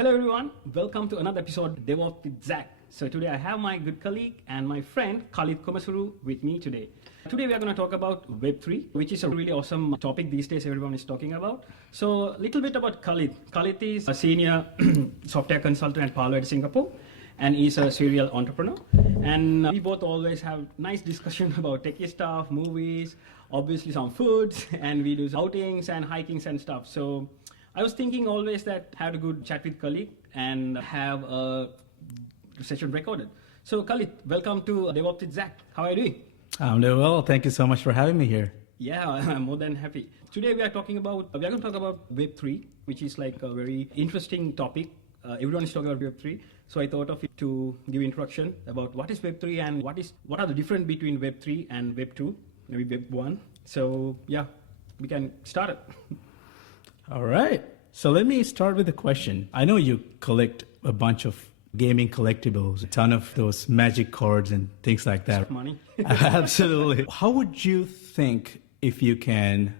Hello everyone, welcome to another episode of DevOps with Zach. So today I have my good colleague and my friend Kalith with me today. Today we are going to talk about Web3, which is a really awesome topic these days everyone is talking about. So a little bit about Kalith. Kalith is a senior software consultant at Palo Alto, Singapore, and he's a serial entrepreneur. And we both always have nice discussion about techie stuff, movies, obviously some foods, and we do outings and hikings and stuff. So I was thinking always that have a good chat with Kalith and have a session recorded. So Kalith, welcome to DevOps with Zach. How are you doing? I'm doing well. Thank you so much for having me here. Yeah, I'm more than happy. Today we are going to talk about Web3, which is like a very interesting topic. Everyone is talking about Web3. So I thought of it to give introduction about what is Web3 and what are the difference between Web3 and Web2, maybe Web1. So yeah, we can start it. All right. So let me start with a question. I know you collect a bunch of gaming collectibles, a ton of those magic cards and things like that. Money. Absolutely. How would you think if you can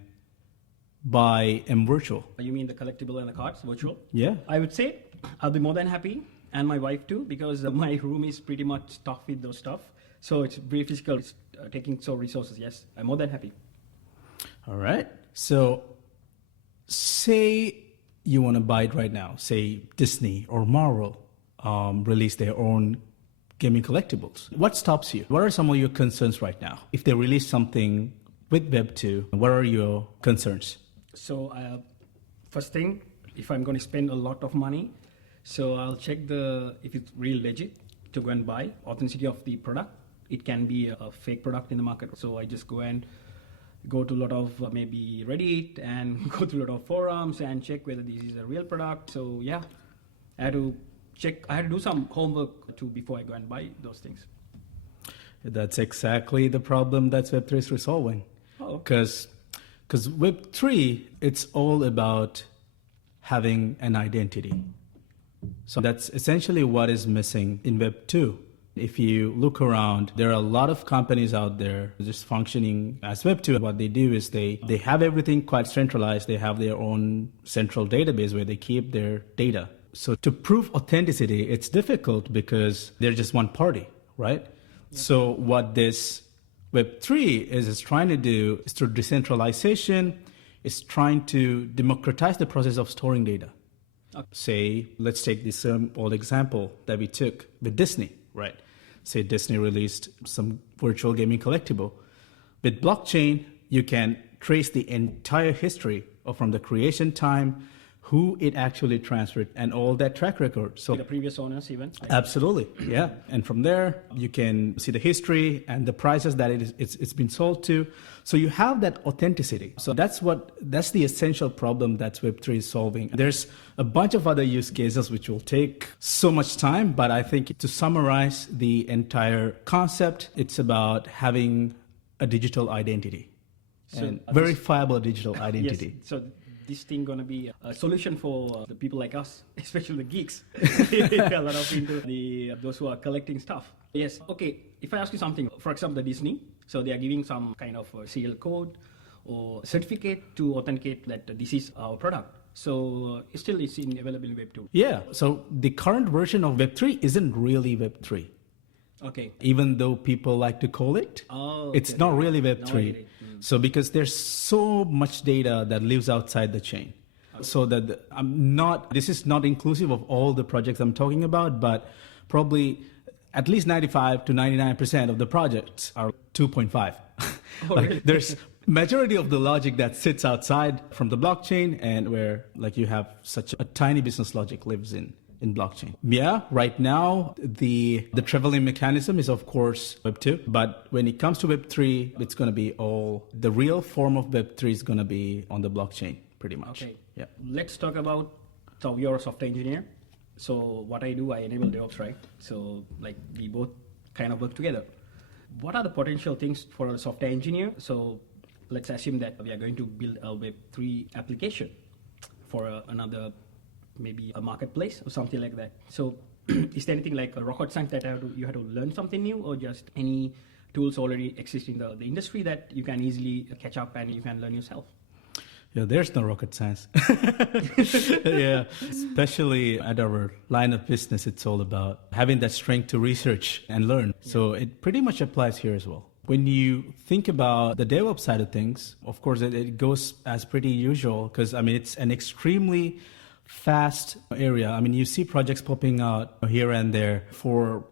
buy M virtual? You mean the collectible and the cards, virtual? Yeah. I would say I'll be more than happy, and my wife too, because my room is pretty much stuffed with those stuff. So it's very physical. It's taking so resources. Yes, I'm more than happy. All right. So say you want to buy it right now. Say Disney or Marvel release their own gaming collectibles. What stops you? What are some of your concerns right now? If they release something with Web2, what are your concerns? So first thing, if I'm going to spend a lot of money, so I'll check if it's real legit to go and buy authenticity of the product. It can be a fake product in the market. So I just go to a lot of maybe Reddit and go to a lot of forums and check whether this is a real product. So yeah, I had to do some homework too before I go and buy those things. That's exactly the problem that Web3 is resolving. Because Web3, it's all about having an identity. So that's essentially what is missing in Web2. If you look around, there are a lot of companies out there just functioning as Web2. What they do is they have everything quite centralized. They have their own central database where they keep their data. So to prove authenticity, it's difficult because they're just one party, right? Yeah. So what this Web3 is trying to do is through decentralization, is trying to democratize the process of storing data. Okay. Say, let's take this old example that we took with Disney, right? Say Disney released some virtual gaming collectible. With blockchain, you can trace the entire history from the creation time, who it actually transferred, and all that track record. So the previous owners even? Absolutely, yeah. And from there, you can see the history and the prices that it's been sold to. So you have that authenticity. So that's the essential problem that Web3 is solving. There's a bunch of other use cases which will take so much time, but I think to summarize the entire concept, it's about having a digital identity, and verifiable digital identity. Yes. So this thing going to be a solution for the people like us, especially the geeks. A lot of into those who are collecting stuff. Yes. Okay. If I ask you something, for example, the Disney, so they are giving some kind of serial code or certificate to authenticate that this is our product. So still it's available in Web2. Yeah. So the current version of Web3 isn't really Web3. Okay. Even though people like to call it, it's not really Web3. Not really. So because there's so much data that lives outside the chain. Okay. So that this is not inclusive of all the projects I'm talking about, but probably at least 95 to 99% of the projects are 2.5. Really? There's majority of the logic that sits outside from the blockchain, and where like you have such a tiny business logic lives in blockchain. Yeah, right now, the traveling mechanism is, of course, Web2. But when it comes to Web3, it's going to be the real form of Web3 is going to be on the blockchain, pretty much. Okay. Yeah. Let's talk about, so you're a software engineer. So what I do, I enable DevOps, right? So like we both kind of work together. What are the potential things for a software engineer? So let's assume that we are going to build a Web3 application for another, maybe a marketplace or something like that. So is there anything like a rocket science that you have to learn something new, or just any tools already exist in the industry that you can easily catch up and you can learn yourself? Yeah, there's no rocket science. Yeah, especially at our line of business, it's all about having that strength to research and learn. Yeah. So it pretty much applies here as well. When you think about the DevOps side of things, of course, it goes as pretty usual because, I mean, it's an extremely fast area. I mean, you see projects popping out here and there for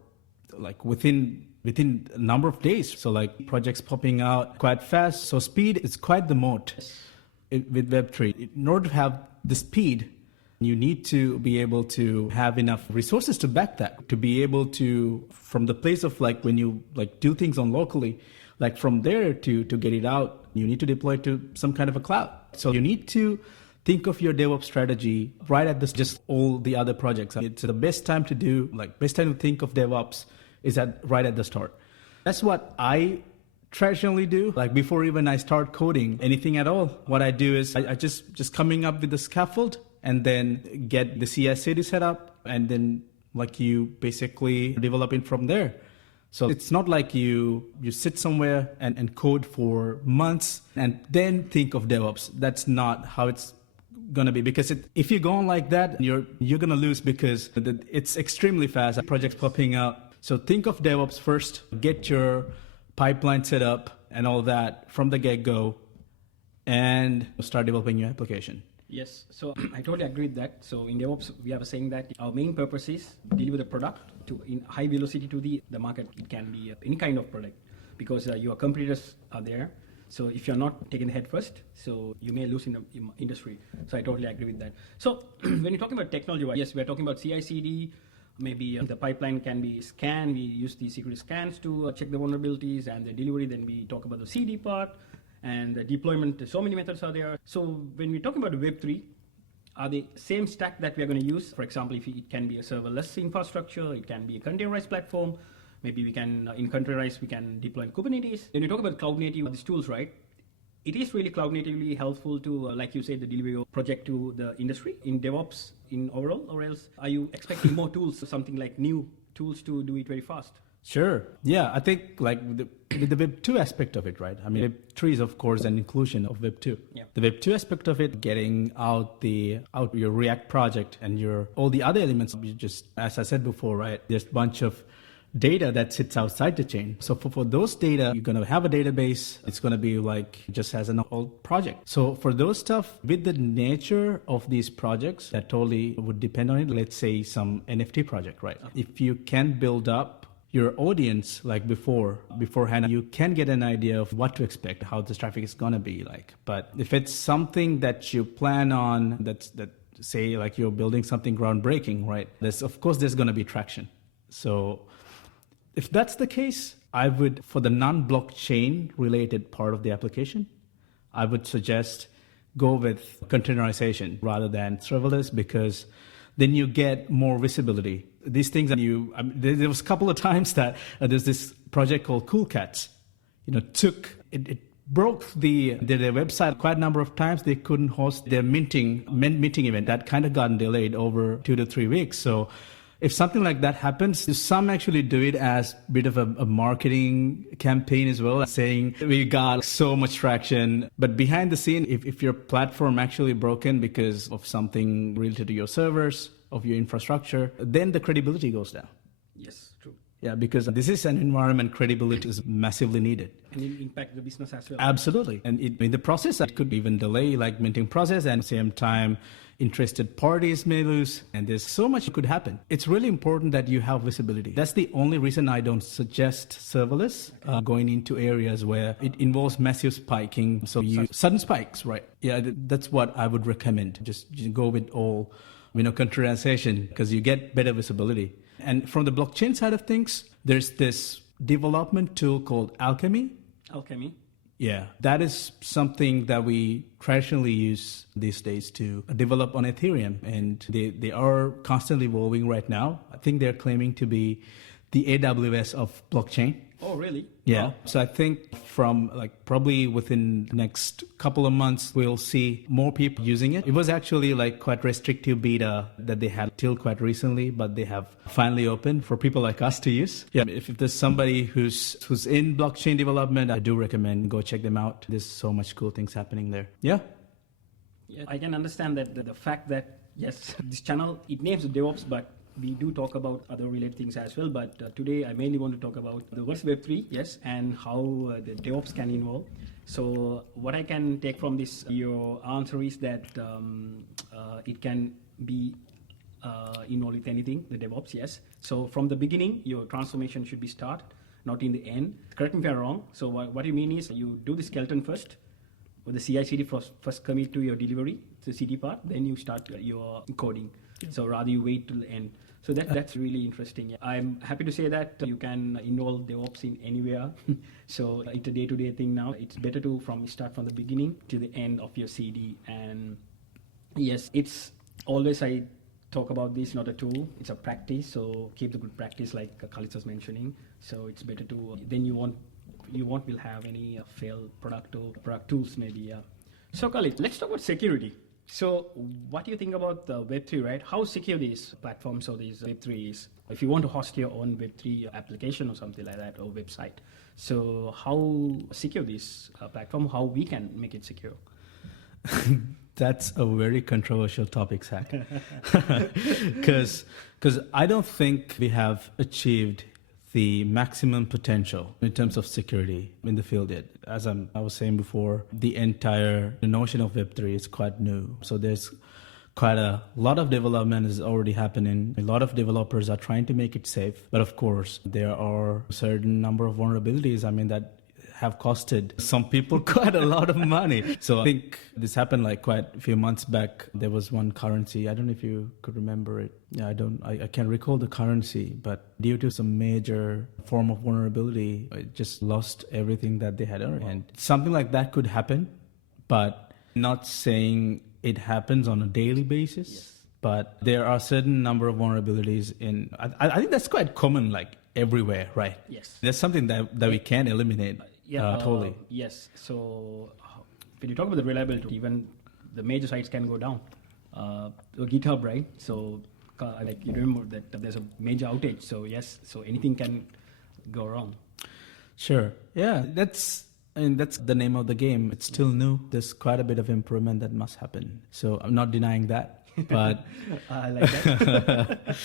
like within a number of days. So like projects popping out quite fast. So speed is quite the moat. Yes. With Web3. In order to have the speed, you need to be able to have enough resources to back that, to be able to, from the place of like when you like do things on locally, like from there to get it out, you need to deploy to some kind of a cloud. So you need to think of your DevOps strategy right at this, just all the other projects. It's the best time to do, like best time to think of DevOps is right at the start. That's what I traditionally do. Like before even I start coding anything at all, what I do is I just coming up with the scaffold and then get the CI/CD set up, and then like you basically developing from there. So it's not like you sit somewhere and code for months and then think of DevOps. That's not how it's gonna be, because if you go on like that, you're gonna lose because it's extremely fast. Projects popping up. So think of DevOps first. Get your pipeline set up and all that from the get-go, and start developing your application. Yes, so I totally agree with that. So in DevOps, we are saying that our main purpose is deliver the product in high velocity to the market. It can be any kind of product, because your competitors are there. So if you're not taking the head first, so you may lose in the industry. So I totally agree with that. So when you're talking about technology, yes, we're talking about CI/CD. Maybe the pipeline can be scanned. We use the security scans to check the vulnerabilities and the delivery. Then we talk about the CD part and the deployment. So many methods are there. So when we're talking about Web3, are the same stack that we are going to use? For example, if it can be a serverless infrastructure, it can be a containerized platform. Maybe we can, in containerized, we can deploy in Kubernetes. When you talk about cloud native, these tools, right? It is really cloud natively helpful to, like you said, the delivery of project to the industry in DevOps in overall, or else are you expecting more tools, something like new tools to do it very fast? Sure. Yeah, I think like with the Web2 aspect of it, right? I mean, Web3 is of course an inclusion of Web2. Yeah. The Web2 aspect of it, getting out your React project and all the other elements, just as I said before, right? There's a bunch of data that sits outside the chain. So for those data, you're going to have a database. It's going to be like just as an old project. So for those stuff, with the nature of these projects, that totally would depend on it. Let's say some NFT project, right? Okay. If you can build up your audience like beforehand, you can get an idea of what to expect, how this traffic is going to be like. But if it's something that you plan on, that say like you're building something groundbreaking, right? Of course there's going to be traction. So if that's the case, I would, for the non-blockchain related part of the application, I would suggest go with containerization rather than serverless, because then you get more visibility. These things that there was a couple of times that there's this project called Cool Cats, it broke their website quite a number of times. They couldn't host their minting event. That kind of gotten delayed over 2 to 3 weeks. So if something like that happens, some actually do it as a bit of a marketing campaign as well, saying we got so much traction. But behind the scene, if your platform actually broken because of something related to your servers, of your infrastructure, then the credibility goes down. Yes, true. Yeah, because this is an environment, credibility is massively needed. And it impact the business as well. Absolutely. And in the process, it could even delay like minting process, and at the same time, interested parties may lose, and there's so much could happen. It's really important that you have visibility. That's the only reason I don't suggest serverless going into areas where it involves massive spiking. So sudden spikes, right? Yeah, that's what I would recommend. Just go with all, containerization, because you get better visibility. And from the blockchain side of things, there's this development tool called Alchemy. Alchemy. Yeah, that is something that we traditionally use these days to develop on Ethereum. And they are constantly evolving right now. I think they're claiming to be the AWS of blockchain. Oh, really? Yeah. Wow. So I think from probably within the next couple of months, we'll see more people using it. It was actually quite restrictive beta that they had till quite recently, but they have finally opened for people like us to use. Yeah. If there's somebody who's in blockchain development, I do recommend go check them out. There's so much cool things happening there. Yeah. Yeah, I can understand that the fact that, yes, this channel, it names DevOps, but we do talk about other related things as well. But today I mainly want to talk about the what's Web3, yes, and how the DevOps can involve. So what I can take from this, your answer is that it can be involved with anything, the DevOps, yes. So from the beginning, your transformation should be started, not in the end. Correct me if I'm wrong. So what you mean is you do the skeleton first, with the CI/CD first commit to your delivery, the CD part, then you start your coding. Yeah. So rather you wait till the end. So that's really interesting. I'm happy to say that you can involve DevOps in anywhere. So it's a day-to-day thing now. It's better to start from the beginning to the end of your CD. And yes, it's always, I talk about this, not a tool, it's a practice. So keep the good practice like Kalith was mentioning. So it's better to, then you won't will have any failed product or product tools maybe. Yeah. So Kalith, let's talk about security. So what do you think about the Web3, right? How secure these platforms or these Web3 is? If you want to host your own Web3 application or something like that, or website. So how secure this platform, how we can make it secure? That's a very controversial topic, Zach. Because I don't think we have achieved the maximum potential in terms of security in the field yet. As I was saying before, the notion of Web3 is quite new. So there's quite a lot of development is already happening. A lot of developers are trying to make it safe. But of course, there are a certain number of vulnerabilities, that have costed some people quite a lot of money. So I think this happened like quite a few months back. There was one currency. I don't know if you could remember it. Yeah, I can't recall the currency, but due to some major form of vulnerability, it just lost everything that they had earned. And something like that could happen, but not saying it happens on a daily basis. Yes. But there are certain number of vulnerabilities I think that's quite common, like everywhere, right? Yes. There's something that we can't eliminate. Totally. Yes. So when you talk about the reliability, even the major sites can go down. GitHub, right? So like you remember that there's a major outage. So yes, so anything can go wrong. Sure. Yeah, that's the name of the game. It's still new. There's quite a bit of improvement that must happen. So I'm not denying that, but I like that.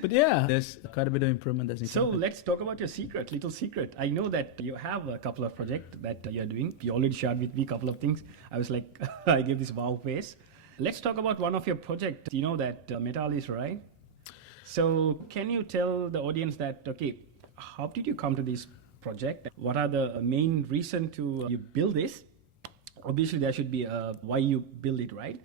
But yeah, there's quite a bit of improvement that's needed. So let's talk about your little secret. I know that you have a couple of projects that you're doing. You already shared with me a couple of things. I was like, I gave this wow face. Let's talk about one of your projects. You know that Metalist, right? So can you tell the audience that, okay, how did you come to this project? What are the main reason to you build this? Obviously, there should be why you build it, right?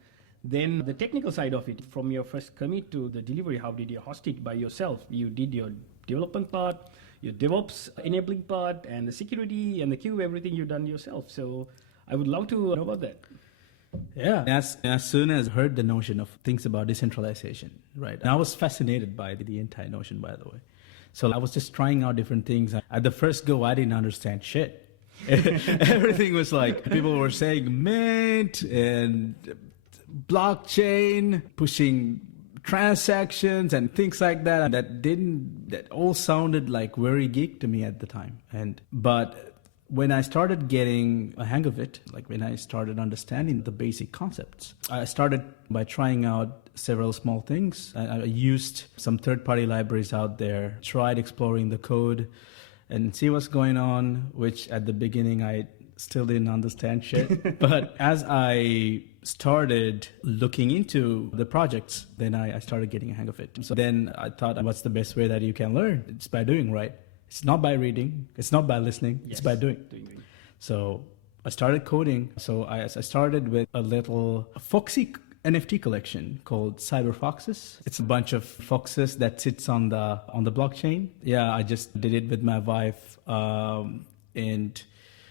Then the technical side of it, from your first commit to the delivery, how did you host it by yourself? You did your development part, your DevOps enabling part, and the security and the queue, everything you've done yourself. So I would love to know about that. Yeah. As soon as I heard the notion of things about decentralization, right? And I was fascinated by the entire notion, by the way. So I was just trying out different things. At the first go, I didn't understand shit. Everything was like, people were saying mint and blockchain, pushing transactions and things like that. That all sounded like very geek to me at the time. But when I started getting a hang of it, like when I started understanding the basic concepts, I started by trying out several small things. I used some third-party libraries out there, tried exploring the code and see what's going on, which at the beginning I still didn't understand shit. But as I started looking into the projects, then I started getting a hang of it. So then I thought, what's the best way that you can learn? It's by doing, right? It's not by reading. It's not by listening. Yes. It's by doing. So I started coding. So I started with a little foxy NFT collection called Cyber Foxes. It's a bunch of foxes that sits on the blockchain. Yeah, I just did it with my wife, and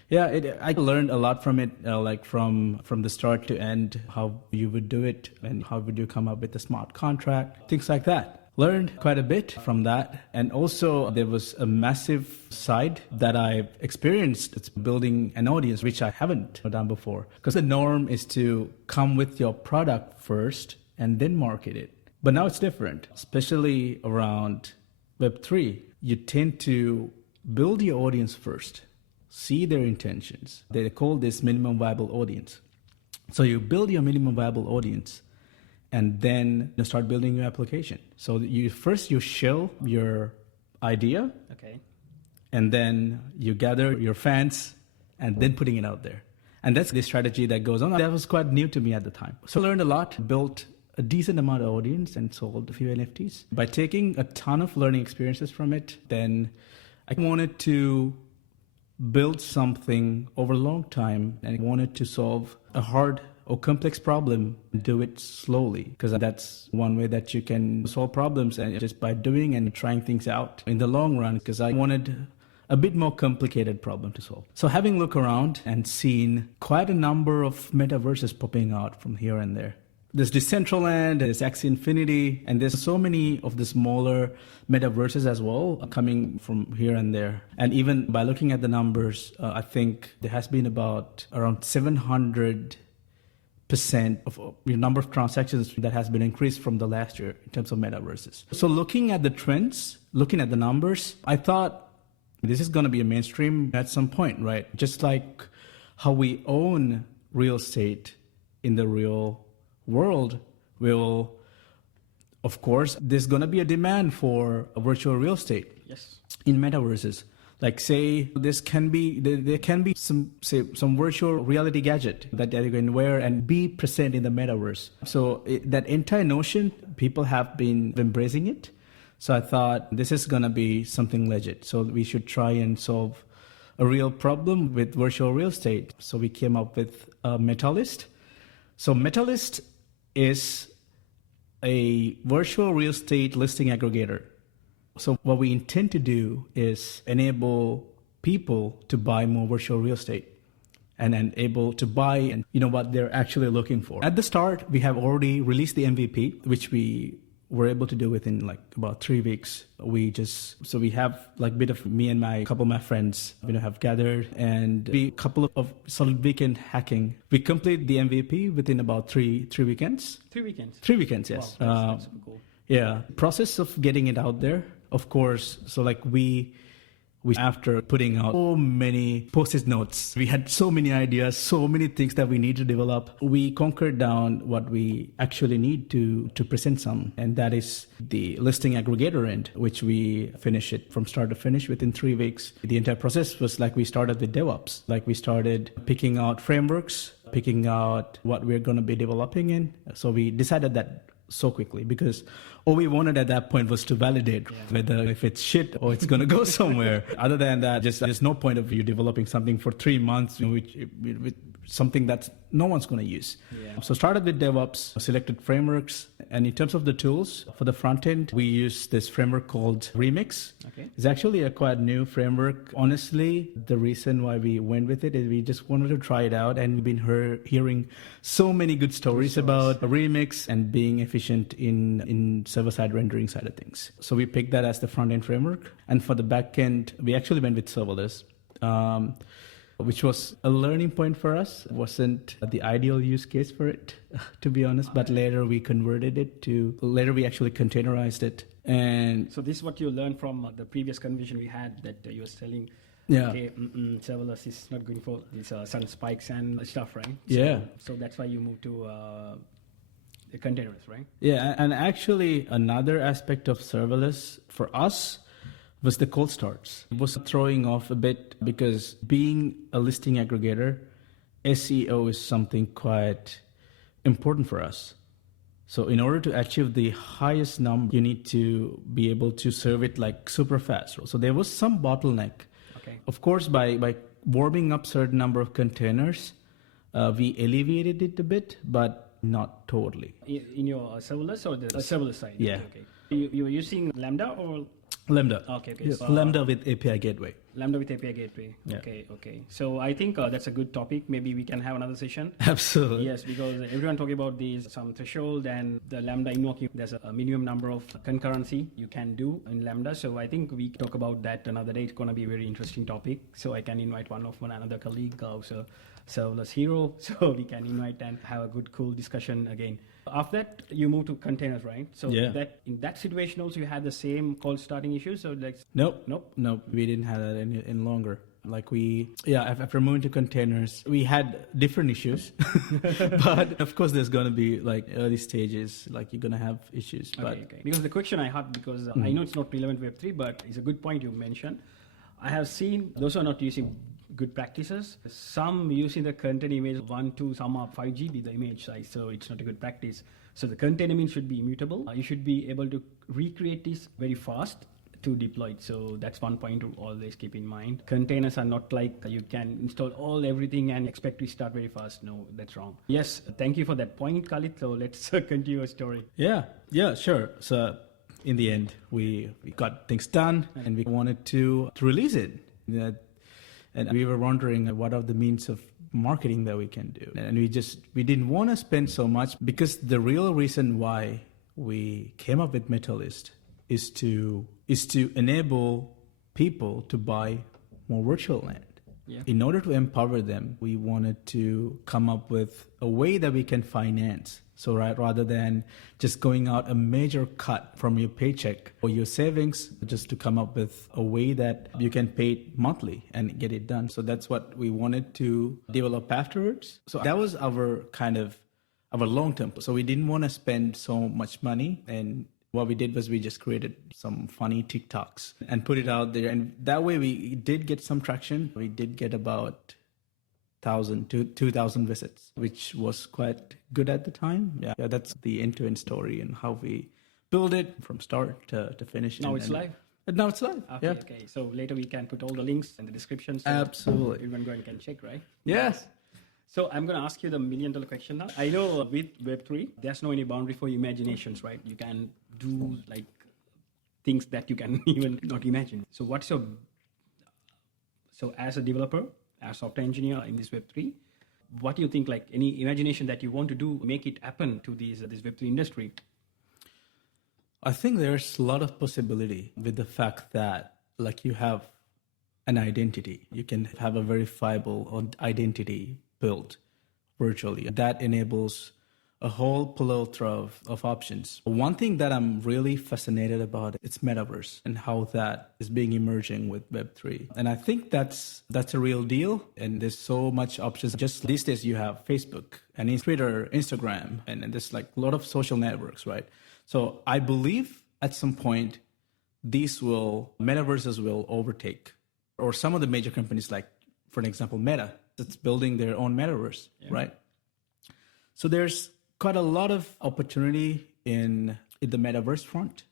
yeah, I learned a lot from it, like from the start to end, how you would do it and how would you come up with a smart contract, things like that. Learned quite a bit from that. And also there was a massive side that I experienced. It's building an audience, which I haven't done before. Because the norm is to come with your product first and then market it. But now it's different, especially around Web3. You tend to build your audience first, see their intentions. They call this minimum viable audience. So you build your minimum viable audience, and then you start building your application. So you shell your idea, Okay. and then you gather your fans, and then putting it out there. And that's the strategy that goes on. That was quite new to me at the time. So I learned a lot, built a decent amount of audience, and sold a few NFTs. By taking a ton of learning experiences from it, then I wanted to build something over a long time, and I wanted to solve a hard or complex problem and do it slowly, because that's one way that you can solve problems, and just by doing and trying things out in the long run, because I wanted a bit more complicated problem to solve. So having looked around and seen quite a number of metaverses popping out from here and there. There's Decentraland, there's Axie Infinity, and there's so many of the smaller metaverses as well coming from here and there. And even by looking at the numbers, I think there has been about around 700% of the number of transactions that has been increased from the last year in terms of metaverses. So looking at the trends, looking at the numbers, I thought this is going to be a mainstream at some point, right? Just like how we own real estate in the real world, of course, there's going to be a demand for a virtual real estate. Yes. In metaverses. Like say there can be some virtual reality gadget that they can wear and be present in the metaverse. So that entire notion, people have been embracing it. So I thought this is going to be something legit. So we should try and solve a real problem with virtual real estate. So we came up with Metalist. So Metalist is a virtual real estate listing aggregator. So what we intend to do is enable people to buy more virtual real estate and able to buy and what they're actually looking for. At the start, we have already released the MVP, which we were able to do within like about 3 weeks. We have like bit of me and a couple of my friends, have gathered and a couple of solid weekend hacking. We complete the MVP within about three weekends. 3 weekends? 3 weekends, yes. Wow, that's cool. Yeah. Process of getting it out there, of course. So like we after putting out so many post-it notes, we had so many ideas, so many things that we need to develop. We conquered down what we actually need to present some. And that is the listing aggregator end, which we finish it from start to finish within 3 weeks. The entire process was like we started with DevOps. Like we started picking out frameworks, picking out what we're going to be developing in. So we decided that so quickly because all we wanted at that point was to validate whether if it's shit or it's going to go somewhere. Other than that, there's no point of you developing something for 3 months, with something that no one's going to use. Yeah. So started with DevOps, selected frameworks, and in terms of the tools for the front end, we use this framework called Remix. Okay. It's actually a quite new framework. Honestly, the reason why we went with it is we just wanted to try it out, and we've been hearing so many good stories about Remix and being efficient in server-side rendering side of things. So we picked that as the front-end framework. And for the back-end, we actually went with serverless, which was a learning point for us. It wasn't the ideal use case for it, to be honest. But later we converted it we actually containerized it. And so this is what you learned from the previous conversation we had that you were telling. Yeah. Okay, serverless is not going for these sun spikes and stuff, right? So that's why you moved to the containers, right? Yeah, and actually another aspect of serverless for us was the cold starts. It was throwing off a bit because being a listing aggregator, SEO is something quite important for us. So in order to achieve the highest number, you need to be able to serve it like super fast. So there was some bottleneck. Okay. Of course, by warming up certain number of containers, we alleviated it a bit, but not totally. In your serverless or the serverless side? Yeah. Okay. You were using Lambda or? Lambda. Okay. Yes. Lambda with API gateway. Lambda with API gateway. Yeah. Okay. So I think that's a good topic. Maybe we can have another session. Absolutely. Yes, because everyone talking about some threshold and the Lambda invoking. There's a minimum number of concurrency you can do in Lambda. So I think we talk about that another day. It's going to be a very interesting topic. So I can invite another colleague, also serverless hero. So we can invite and have a good, cool discussion again. After that, you move to containers, right? So that in that situation also you had the same cold starting issue. So like Nope. We didn't have that any longer. After moving to containers, we had different issues. But of course, there's going to be like early stages, like you're going to have issues. Okay. Because the question I have, because I know it's not relevant Web3, but it's a good point you mentioned. I have seen those who are not using good practices. Some using the content image 1 to some are 5 GB the image size, so it's not a good practice. So the content image should be immutable. You should be able to recreate this very fast to deploy it. So that's one point to always keep in mind. Containers are not like you can install everything and expect to start very fast. No, that's wrong. Yes, thank you for that point, Kalith. So let's continue our story. Yeah, sure. So in the end, we got things done and we wanted to release it. And we were wondering what are the means of marketing that we can do. And we didn't want to spend so much, because the real reason why we came up with Metalist is to enable people to buy more virtual land. Yeah. In order to empower them, we wanted to come up with a way that we can finance. So rather than just going out a major cut from your paycheck or your savings, just to come up with a way that you can pay it monthly and get it done. So that's what we wanted to develop afterwards. So that was our long term. So we didn't want to spend so much money, and what we did was we just created some funny TikToks and put it out there. And that way we did get some traction. We did get about 1,000 to 2,000 visits, which was quite good at the time. Yeah, that's the end-to-end story and how we build it from start to finish. Now it's live? Now it's live. Okay. So later we can put all the links in the description. So absolutely. Everyone can check, right? Yes. So I'm going to ask you the $1 million question now. I know with Web3, there's no any boundary for imaginations, right? You can do like things that you can even not imagine. So as a developer, as a software engineer in this Web3, what do you think, like any imagination that you want to do, make it happen to this Web3 industry? I think there's a lot of possibility with the fact that like you have an identity. You can have a verifiable identity built virtually. That enables a whole plethora of options. One thing that I'm really fascinated about, it's metaverse and how that is being emerging with Web3. And I think that's a real deal. And there's so much options. Just these days you have Facebook and Twitter, Instagram, and there's like a lot of social networks, right? So I believe at some point metaverses will overtake, or some of the major companies, like for an example, Meta, that's building their own metaverse, right? So there's quite a lot of opportunity in the metaverse front,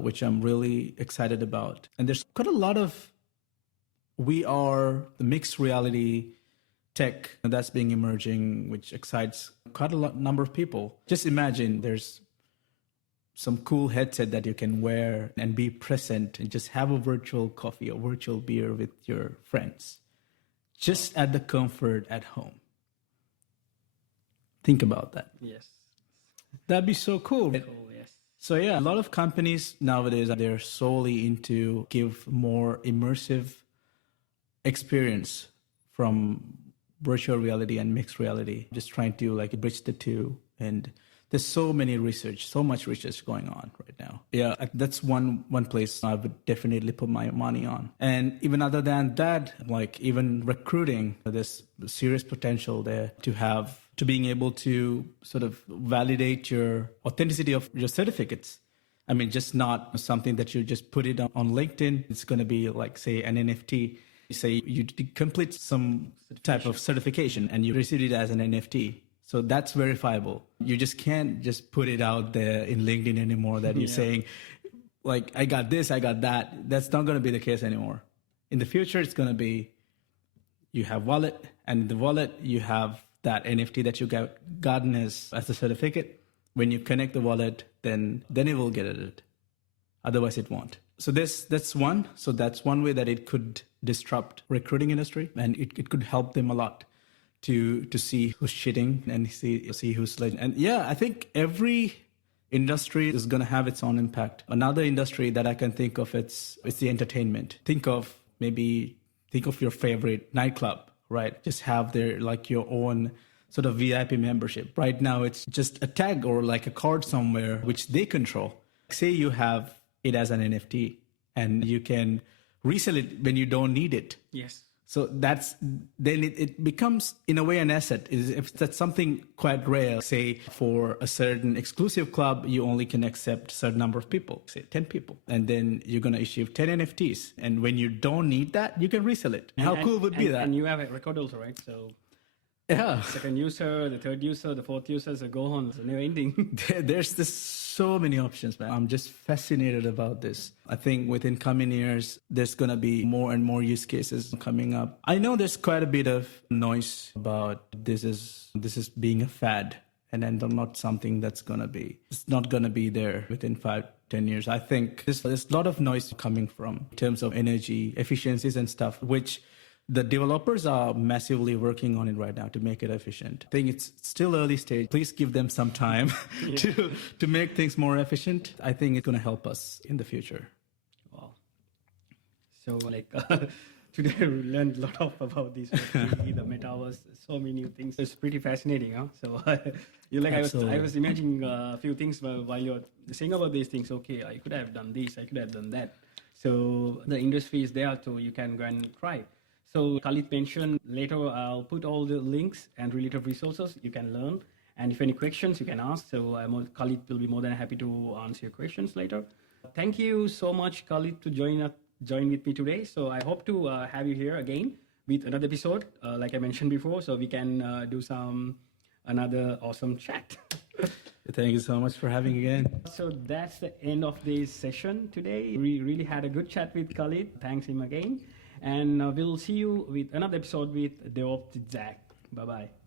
which I'm really excited about. And there's quite a lot of the mixed reality tech that's being emerging, which excites quite a number of people. Just imagine there's some cool headset that you can wear and be present and just have a virtual coffee or virtual beer with your friends, just at the comfort at home. Think about that. Yes. That'd be so cool. Cool, yes. So yeah, a lot of companies nowadays, they're solely into give more immersive experience from virtual reality and mixed reality, just trying to like bridge the two. And there's so much research going on right now. Yeah, that's one place I would definitely put my money on. And even other than that, like even recruiting, there's serious potential there to being able to sort of validate your authenticity of your certificates. I mean, just not something that you just put it on LinkedIn. It's going to be like, say, an NFT. You say you complete some type of certification and you receive it as an NFT. So that's verifiable. You just can't just put it out there in LinkedIn anymore that you're saying, like, I got this, I got that. That's not going to be the case anymore. In the future, it's going to be you have wallet, and in the wallet, you have that NFT that you gotten as a certificate. When you connect the wallet, then it will get it. Otherwise, it won't. So that's one. So that's one way that it could disrupt recruiting industry, and it could help them a lot to see who's cheating and see who's like. And yeah, I think every industry is going to have its own impact. Another industry that I can think of, it's the entertainment. Think of your favorite nightclub, right? Just have their like your own sort of VIP membership. Right now, it's just a tag or like a card somewhere which they control. Say you have it as an NFT and you can resell it when you don't need it. Yes. So then it becomes, in a way, an asset. If that's something quite rare, say for a certain exclusive club, you only can accept a certain number of people, say 10 people. And then you're going to issue 10 NFTs. And when you don't need that, you can resell it. How cool would be that? And you have a record also, right? So yeah. Second user, the third user, the fourth user, so go on. It's never ending. There's so many options, man. I'm just fascinated about this. I think within coming years, there's going to be more and more use cases coming up. I know there's quite a bit of noise about this is being a fad and then not something it's not going to be there within 5-10 years. I think there's a lot of noise coming from in terms of energy efficiencies and stuff, which the developers are massively working on it right now to make it efficient. I think it's still early stage. Please give them some time to make things more efficient. I think it's going to help us in the future. Wow. So today we learned a lot about this, the metaverse, so many new things. It's pretty fascinating, huh? So I was imagining a few things while you're saying about these things. Okay, I could have done this, I could have done that. So the industry is there, so you can go and try. So Kalith mentioned later, I'll put all the links and related resources you can learn. And if any questions, you can ask. So Kalith will be more than happy to answer your questions later. Thank you so much, Kalith, to join with me today. So I hope to have you here again with another episode, like I mentioned before, so we can do another awesome chat. Thank you so much for having me again. So that's the end of this session today. We really had a good chat with Kalith. Thanks him again. And we'll see you with another episode with DevOps with Zach. Bye-bye.